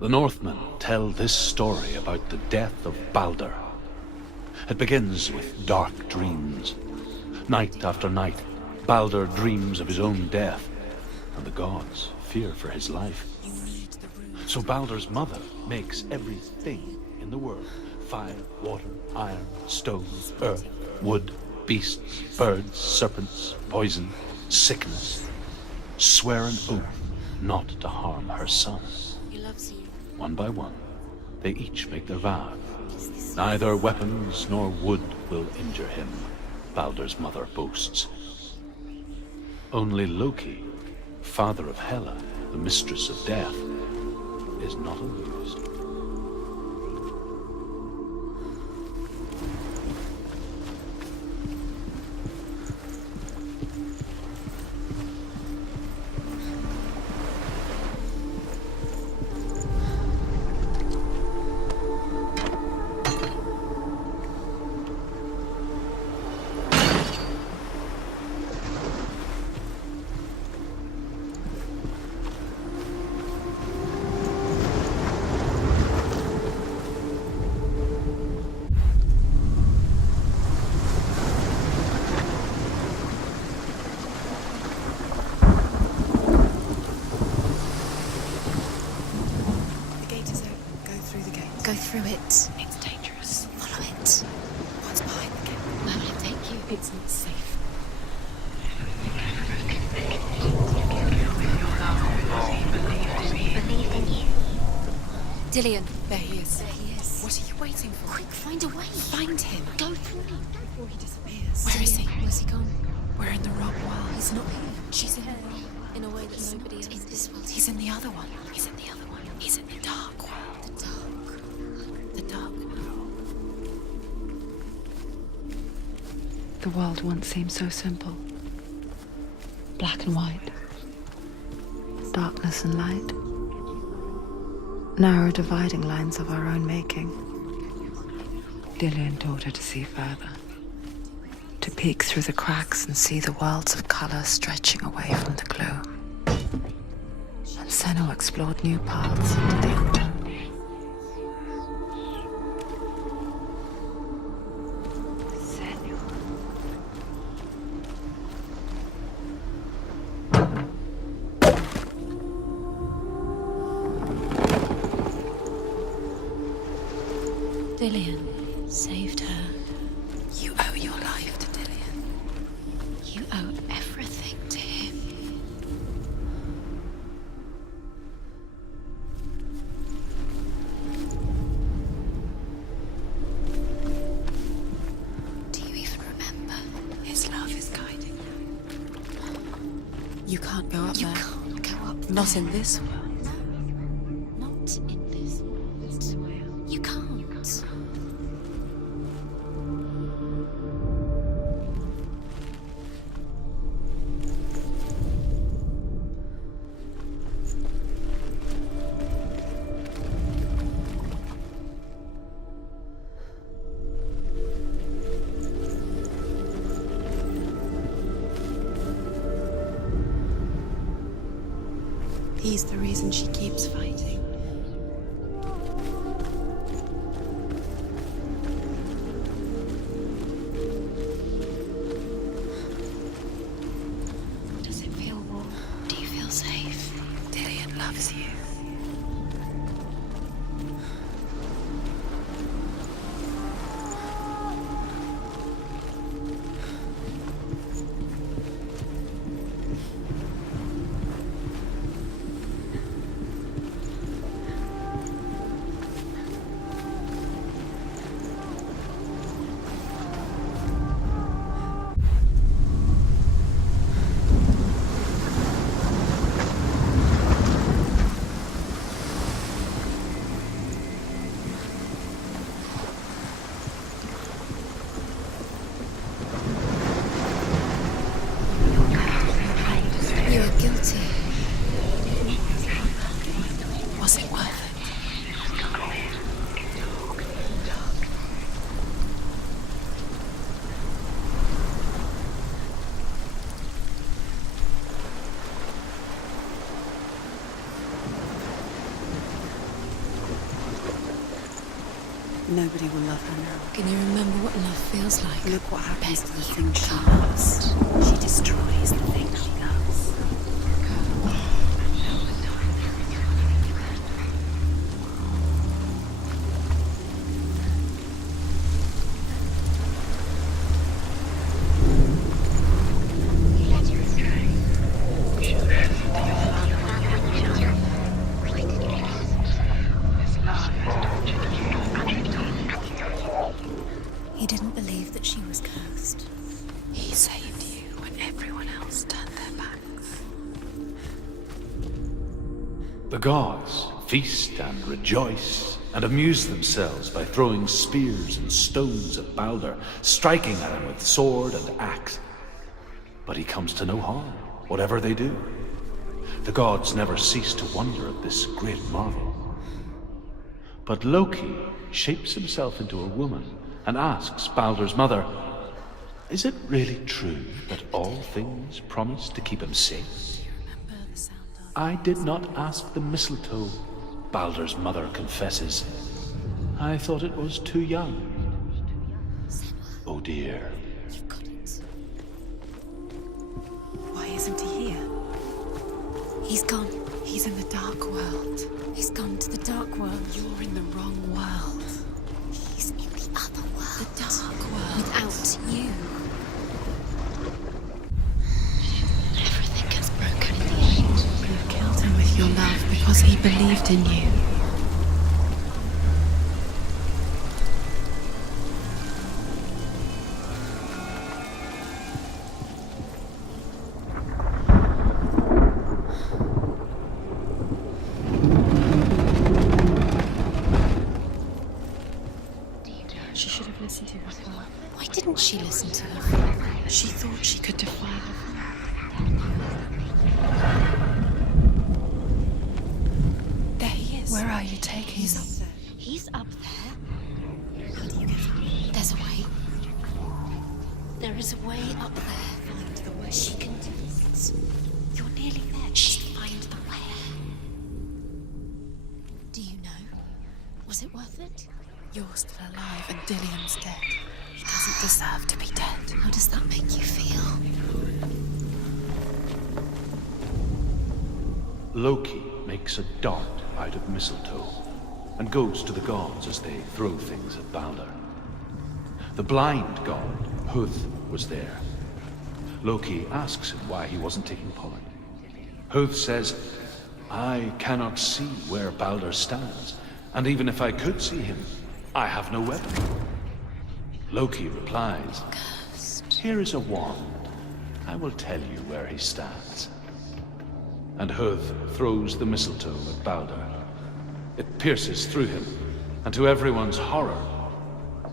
The Northmen tell this story about the death of Baldur. It begins with dark dreams. Night after night, Baldur dreams of his own death, and the gods fear for his life. So Baldur's mother makes everything in the world: fire, water, iron, stone, earth, wood, beasts, birds, serpents, poison, sickness, swear an oath not to harm her son. He loves you. One by one, they each make their vow. Neither weapons nor wood will injure him, Baldur's mother boasts. Only Loki, father of Hela, the mistress of death, is not amused. Go through it. It's dangerous. Follow it. What's behind the gate? Where will it take you? It's not safe. Believe in you. Dillion. There he is. There he is. What are you waiting for? Quick, find a way. Find him. Go through him before he disappears. Where is he? Where's he gone? We're in the rock world. He's not here. She's in the world. In a way that nobody else in this world. He's in the other one. He's in the other one. He's in the dark world. The dark. The dark world. The world once seemed so simple. Black and white. Darkness and light. Narrow dividing lines of our own making. Dillion taught her to see further. To peek through the cracks and see the worlds of color stretching away from the gloom. And Senua explored new paths into the unknown. Dillion saved her. You owe your life to Dillion. You owe everything to him. Do you even remember? His love is guiding you. You can't go up there. You can't go up there. Not in this world. No. Not in this world. You can't. He's the reason she keeps fighting. Does it feel warm? Do you feel safe? Dillion loves you. Nobody will love her now. Can you remember what love feels like? Look what happens to the Bet thing she you loves. can't. She destroys the thing she loves. He didn't believe that she was cursed. He saved you when everyone else turned their backs. The gods feast and rejoice and amuse themselves by throwing spears and stones at Balder, striking at him with sword and axe. But he comes to no harm, whatever they do. The gods never cease to wonder at this great marvel. But Loki shapes himself into a woman and asks Balder's mother, "Is it really true that all things promise to keep him safe?" Remember the sound of... "I did not ask the mistletoe," Balder's mother confesses. "I thought it was too young." Senua, Oh dear. you've got it. Why isn't he here? He's gone. He's in the dark world. He's gone to the dark world. You're in the wrong world. He's in the other world. The dark world. Without you. Everything gets broken in the end. You killed him with your love because he believed in you. She should have listened to her father. Why didn't she listen to her father? She thought she could defy her. There he is. Where are you taking him? He's up there. How do you get up? There's a way. There is a way up there. Find the way. She can do it. You're nearly there. Just find the way. Do you know? Was it worth it? You're still alive and Dillian's dead. He doesn't deserve to be dead. How does that make you feel? Loki makes a dart out of mistletoe and goes to the gods as they throw things at Balder. The blind god, Huth, was there. Loki asks him why he wasn't taking part. Huth says, "I cannot see where Balder stands, and even if I could see him, I have no weapon." Loki replies, "Here is a wand. I will tell you where he stands." And Huth throws the mistletoe at Balder. It pierces through him, and to everyone's horror,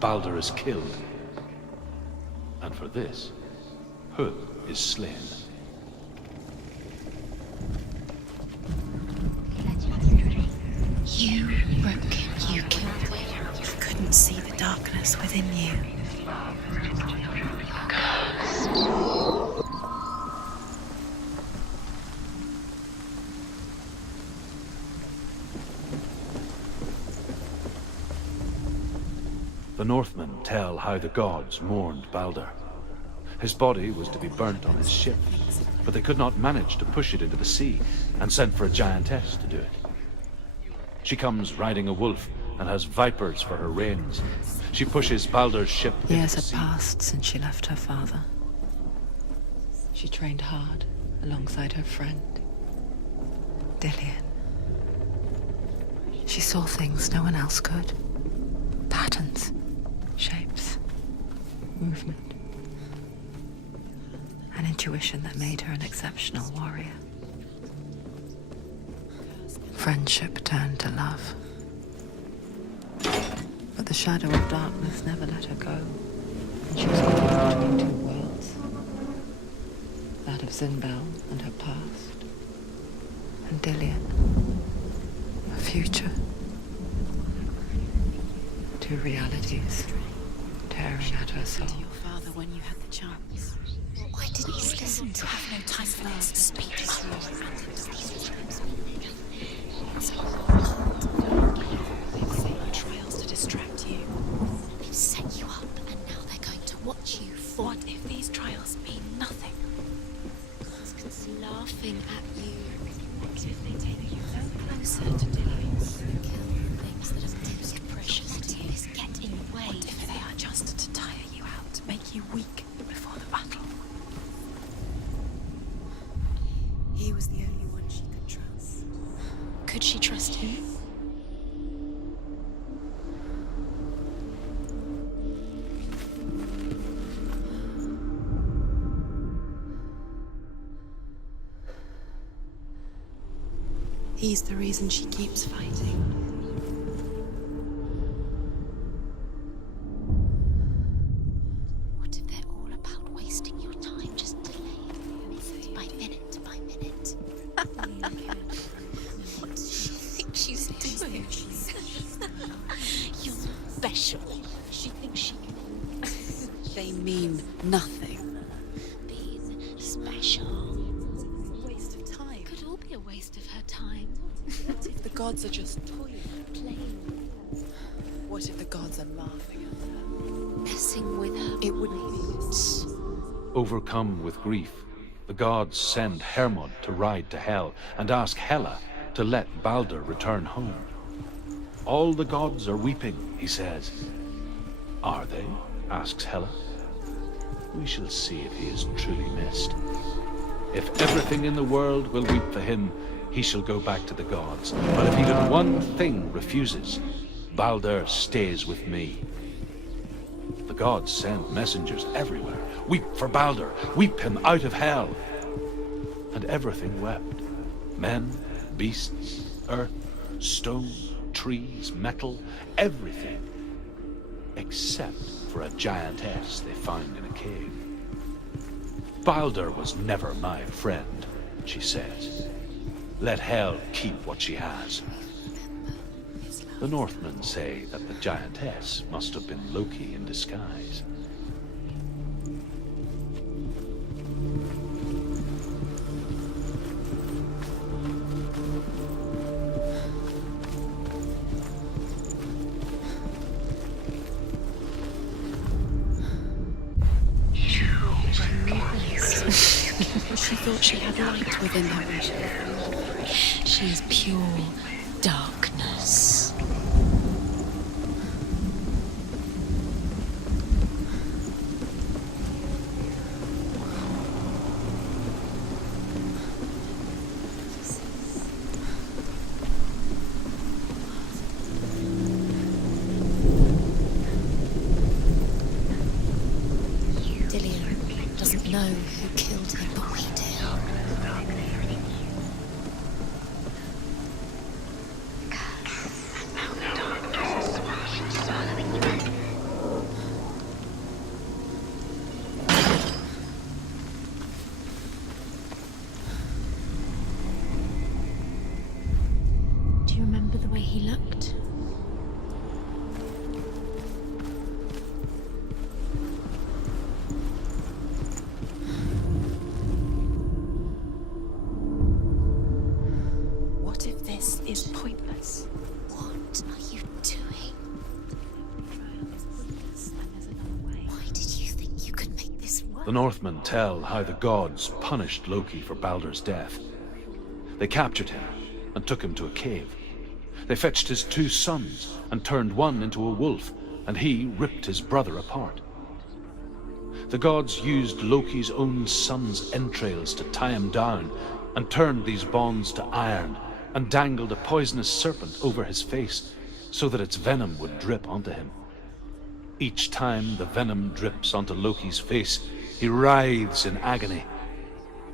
Balder is killed. And for this, Huth is slain. You broke it. You killed it. You couldn't see the darkness within you. The Northmen tell how the gods mourned Balder. His body was to be burnt on his ship, but they could not manage to push it into the sea and sent for a giantess to do it. She comes riding a wolf and has vipers for her reins. She pushes Balder's ship into Years the had sea. passed since she left her father. She trained hard alongside her friend, Dillian. She saw things no one else could. Patterns, shapes, movement. An intuition that made her an exceptional warrior. Friendship turned to love. But the shadow of darkness never let her go. And she was caught between two worlds. That of Zinbel and her past. And Dillian. Her future. Two realities tearing at her soul. Your father when you had the chance. Why didn't you listen to have no time for this speech? Trials to distract you. closer to Dillian's. Kill the things that are most precious to you. Get in the way. What if they are just to tire you out, make you weak before the battle? He was the only one she could trust. Could she trust him? He's the reason she keeps fighting. What if they're all about wasting your time, just delaying minute by minute by minute? What does she think she's doing? You're special. She thinks she can. They mean nothing. Being special. Waste of time. Could all be a waste of her time. What if the gods are just toying, playing? What if the gods are laughing at her? Messing with her. It wouldn't be. Overcome with grief, the gods send Hermod to ride to Hell and ask Hela to let Balder return home. All the gods are weeping, he says. Are they? Asks Hela. We shall see if he is truly missed. If everything in the world will weep for him, he shall go back to the gods. But if even one thing refuses, Balder stays with me. The gods send messengers everywhere. Weep for Balder, weep him out of Hell. And everything wept. Men, beasts, earth, stone, trees, metal, everything. Except for a giantess they found in a cave. Balder was never my friend, she says. Let Hel keep what she has. The Northmen say that the giantess must have been Loki in disguise. She thought she had light within her. She is pure darkness. Dillian doesn't know who killed him, but we do. Do you remember the way he looked? What if this is pointless? What are you doing? Why did you think you could make this work? The Northmen tell how the gods punished Loki for Balder's death. They captured him and took him to a cave. They fetched his 2 sons and turned one into a wolf, and he ripped his brother apart. The gods used Loki's own son's entrails to tie him down and turned these bonds to iron and dangled a poisonous serpent over his face so that its venom would drip onto him. Each time the venom drips onto Loki's face, he writhes in agony.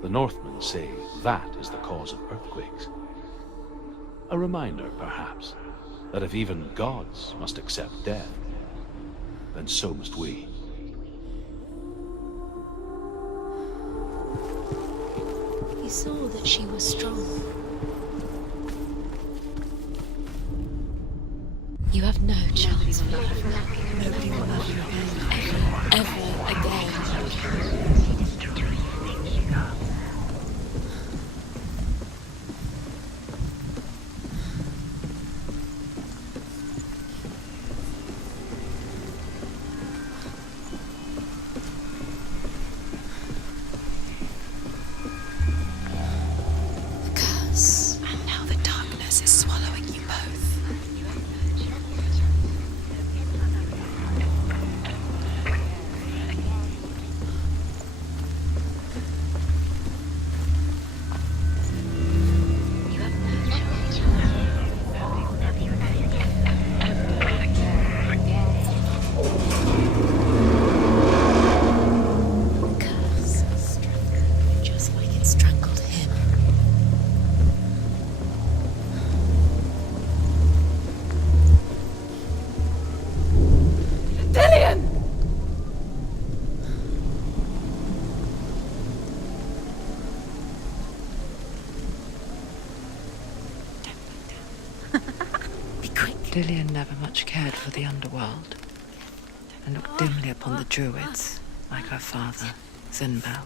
The Northmen say that is the cause of earthquakes. A reminder, perhaps, that if even gods must accept death, then so must we. You saw that she was strong. You have no chance of loving. Nobody will love you again. Ever again. The curse. And now the darkness is Dillion never much cared for the underworld, and looked dimly upon the druids, like her father, Zinbel.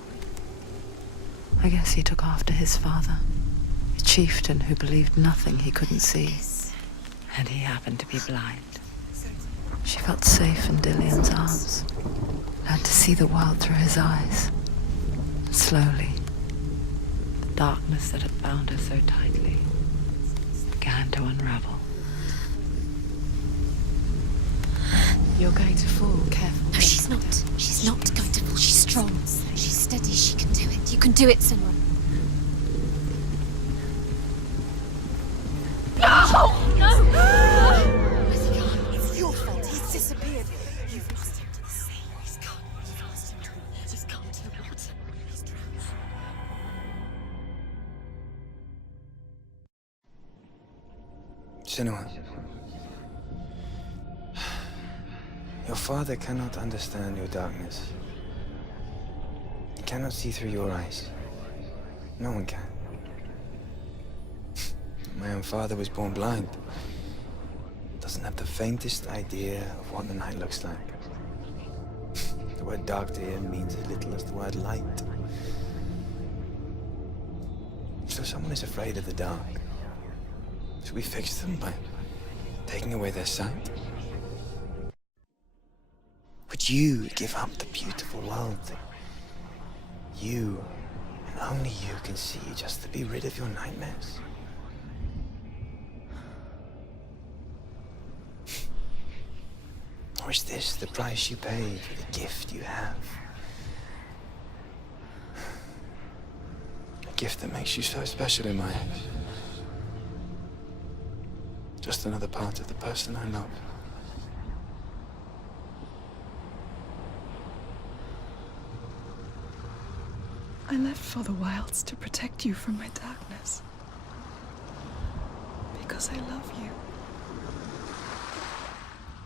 I guess he took after his father, a chieftain who believed nothing he couldn't see, and he happened to be blind. She felt safe in Dillion's arms, learned to see the world through his eyes. And slowly, the darkness that had bound her so tightly began to unravel. You're going to fall, careful. No, she's not. She's not going to fall. She's strong. She's steady. She can do it. You can do it, Senua. No! No! Where's he gone? It's your fault. He's disappeared. You've lost him to the sea. He's gone. You've lost him to the... He's gone to the water. He's drowned. Senua, your father cannot understand your darkness. He cannot see through your eyes. No one can. My own father was born blind. Doesn't have the faintest idea of what the night looks like. The word dark to him means as little as the word light. So someone is afraid of the dark. Should we fix them by taking away their sight? Would you give up the beautiful world that you, and only you, can see just to be rid of your nightmares? Or is this the price you pay for the gift you have? A gift that makes you so special in my eyes. Just another part of the person I love. I left for the wilds to protect you from my darkness. Because I love you.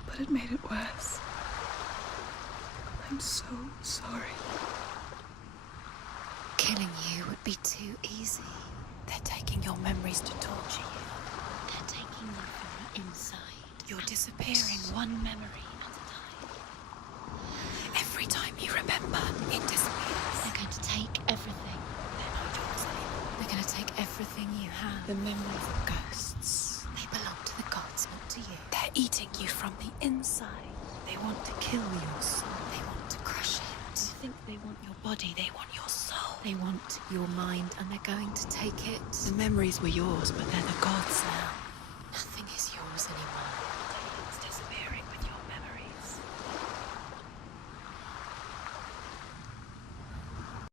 But it made it worse. I'm so sorry. Killing you would be too easy. They're taking your memories to torture you. They're taking them from the inside. You're disappearing one memory at a time. Every time you remember, it disappears. They're going to take everything. They're not yours anymore. They're going to take everything you have. The memories of ghosts. They belong to the gods, not to you. They're eating you from the inside. They want to kill your soul. They want to crush it. You think they want your body, they want your soul. They want your mind, and they're going to take it. The memories were yours, but they're the gods now.